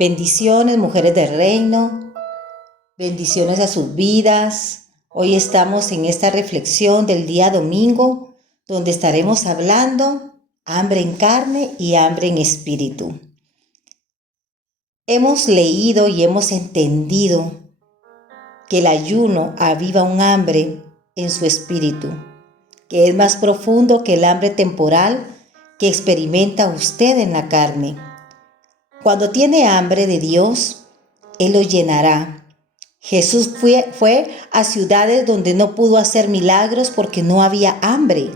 Bendiciones, mujeres del reino, bendiciones a sus vidas. Hoy estamos en esta reflexión del día domingo, donde estaremos hablando hambre en carne y hambre en espíritu. Hemos leído y hemos entendido que el ayuno aviva un hambre en su espíritu, que es más profundo que el hambre temporal que experimenta usted en la carne. Cuando tiene hambre de Dios, Él lo llenará. Jesús fue a ciudades donde no pudo hacer milagros porque no había hambre.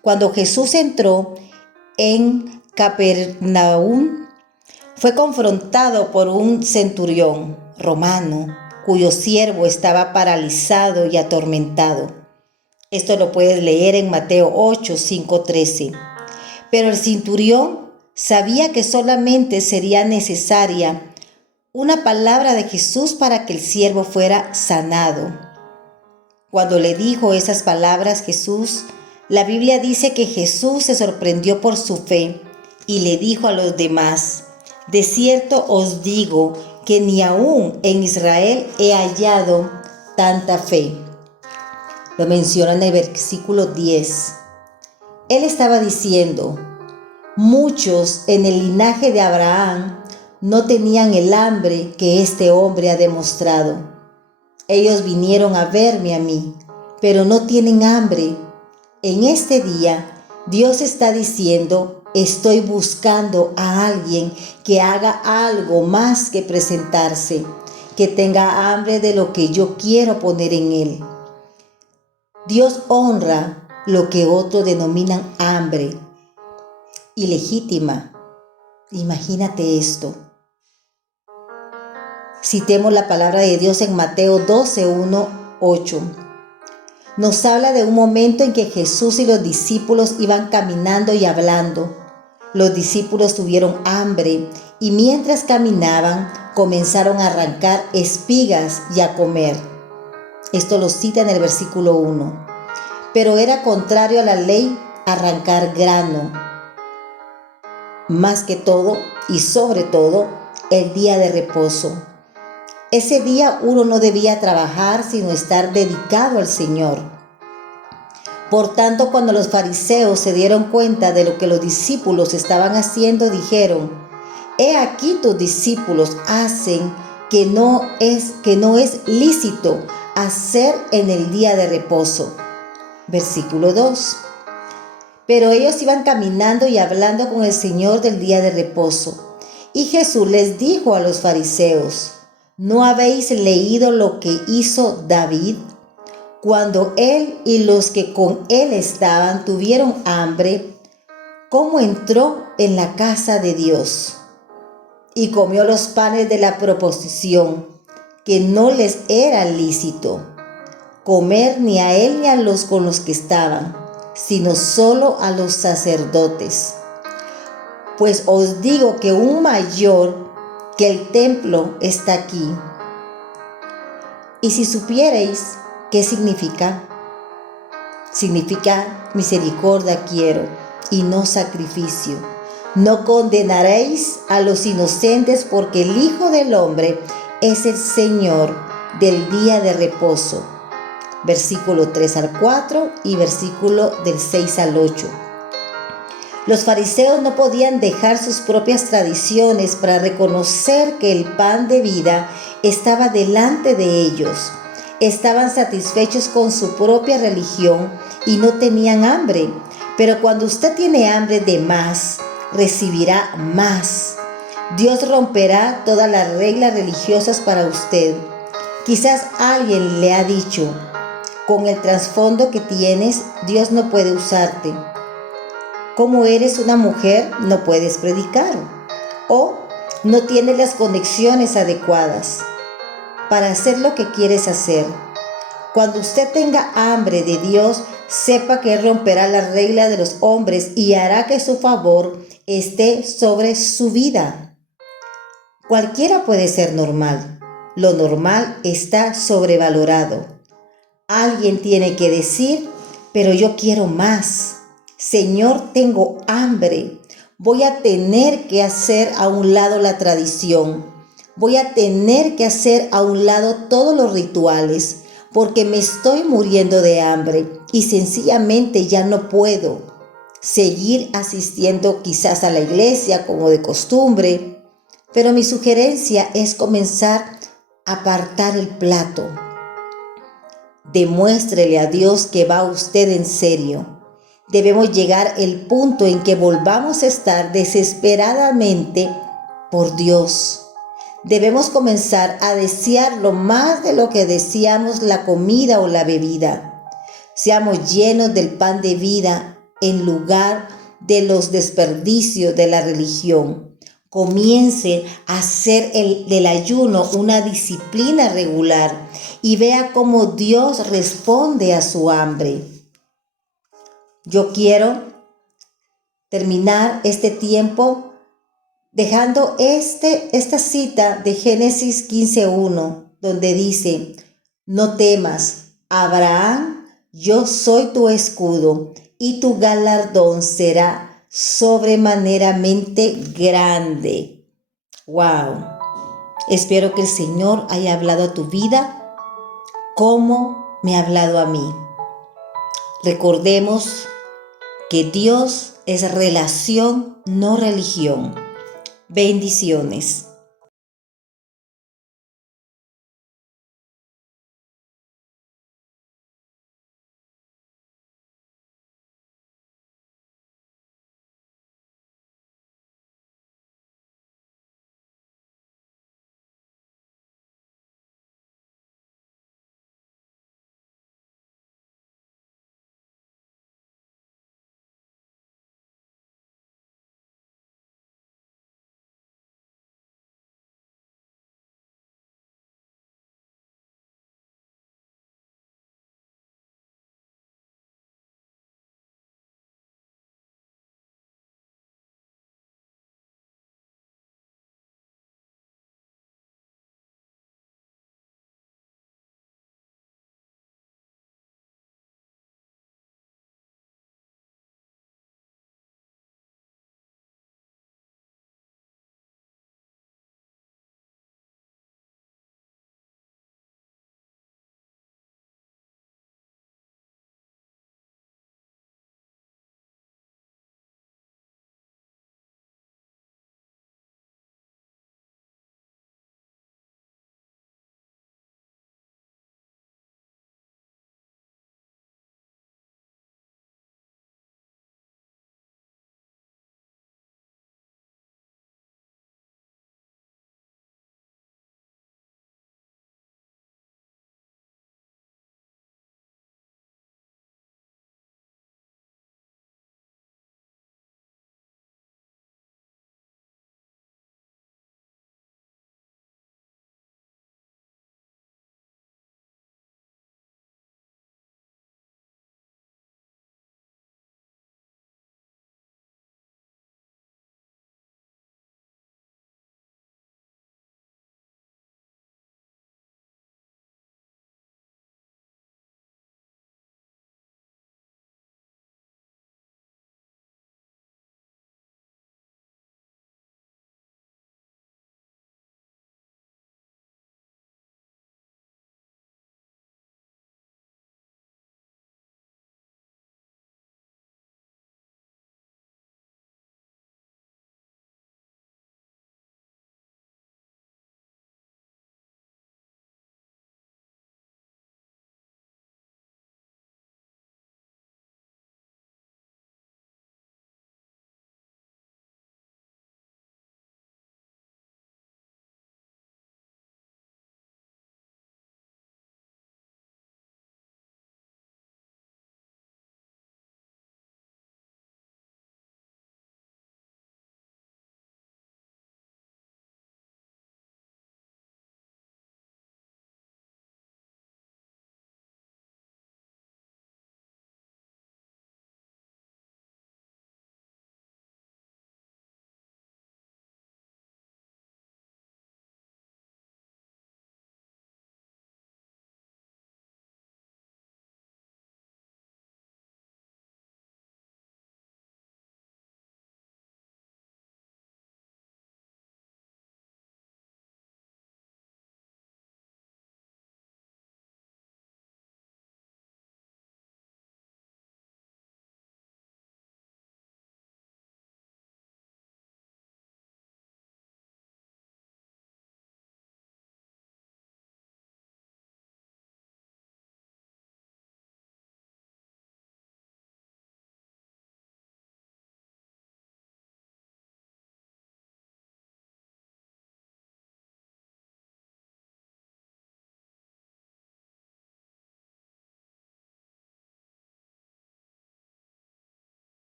Cuando Jesús entró en Capernaum, fue confrontado por un centurión romano cuyo siervo estaba paralizado y atormentado. Esto lo puedes leer en Mateo 8, 5, 13. Pero el centurión sabía que solamente sería necesaria una palabra de Jesús para que el siervo fuera sanado. Cuando le dijo esas palabras Jesús, la Biblia dice que Jesús se sorprendió por su fe y le dijo a los demás: de cierto os digo que ni aún en Israel he hallado tanta fe. Lo menciona en el versículo 10. Él estaba diciendo: muchos en el linaje de Abraham no tenían el hambre que este hombre ha demostrado. Ellos vinieron a verme a mí, pero no tienen hambre. En este día, Dios está diciendo: estoy buscando a alguien que haga algo más que presentarse, que tenga hambre de lo que yo quiero poner en él. Dios honra lo que otros denominan hambre ilegítima. Imagínate esto. Citemos la palabra de Dios en Mateo 12, 1, 8. Nos habla de un momento en que Jesús y los discípulos iban caminando y hablando. Los discípulos tuvieron hambre y mientras caminaban comenzaron a arrancar espigas y a comer. Esto lo cita en el versículo 1. Pero era contrario a la ley arrancar grano. Más que todo y sobre todo el día de reposo. Ese día uno no debía trabajar sino estar dedicado al Señor. Por tanto, cuando los fariseos se dieron cuenta de lo que los discípulos estaban haciendo, dijeron: he aquí tus discípulos hacen que no es lícito hacer en el día de reposo. Versículo 2. Pero ellos iban caminando y hablando con el Señor del día de reposo. Y Jesús les dijo a los fariseos: ¿no habéis leído lo que hizo David? Cuando él y los que con él estaban tuvieron hambre, ¿cómo entró en la casa de Dios? Y comió los panes de la proposición, que no les era lícito comer ni a él ni a los con los que estaban, sino solo a los sacerdotes. Pues os digo que un mayor que el templo está aquí. Y si supierais qué significa misericordia quiero y no sacrificio. No condenaréis a los inocentes, porque el Hijo del Hombre es el Señor del día de reposo. Versículo 3 al 4 y versículo del 6 al 8. Los fariseos no podían dejar sus propias tradiciones para reconocer que el pan de vida estaba delante de ellos. Estaban satisfechos con su propia religión y no tenían hambre. Pero cuando usted tiene hambre de más, recibirá más. Dios romperá todas las reglas religiosas para usted. Quizás alguien le ha dicho: con el trasfondo que tienes, Dios no puede usarte. Como eres una mujer, no puedes predicar. O no tienes las conexiones adecuadas para hacer lo que quieres hacer. Cuando usted tenga hambre de Dios, sepa que Él romperá las reglas de los hombres y hará que su favor esté sobre su vida. Cualquiera puede ser normal. Lo normal está sobrevalorado. Alguien tiene que decir: pero yo quiero más. Señor, tengo hambre. voy a tener que hacer a un lado la tradición. Voy a tener que hacer a un lado todos los rituales porque me estoy muriendo de hambre y sencillamente ya no puedo seguir asistiendo quizás a la iglesia como de costumbre. Pero mi sugerencia es comenzar a apartar el plato. Demuéstrele a Dios que va usted en serio. Debemos llegar al punto en que volvamos a estar desesperadamente por Dios. Debemos comenzar a desearlo más de lo que deseamos la comida o la bebida. Seamos llenos del pan de vida en lugar de los desperdicios de la religión. Comience a hacer del ayuno una disciplina regular y vea cómo Dios responde a su hambre. Yo quiero terminar este tiempo dejando esta cita de Génesis 15:1, donde dice: no temas, Abraham, yo soy tu escudo, y tu galardón será sobremaneramente grande. ¡Wow! Espero que el Señor haya hablado a tu vida como me ha hablado a mí. Recordemos que Dios es relación, no religión. Bendiciones.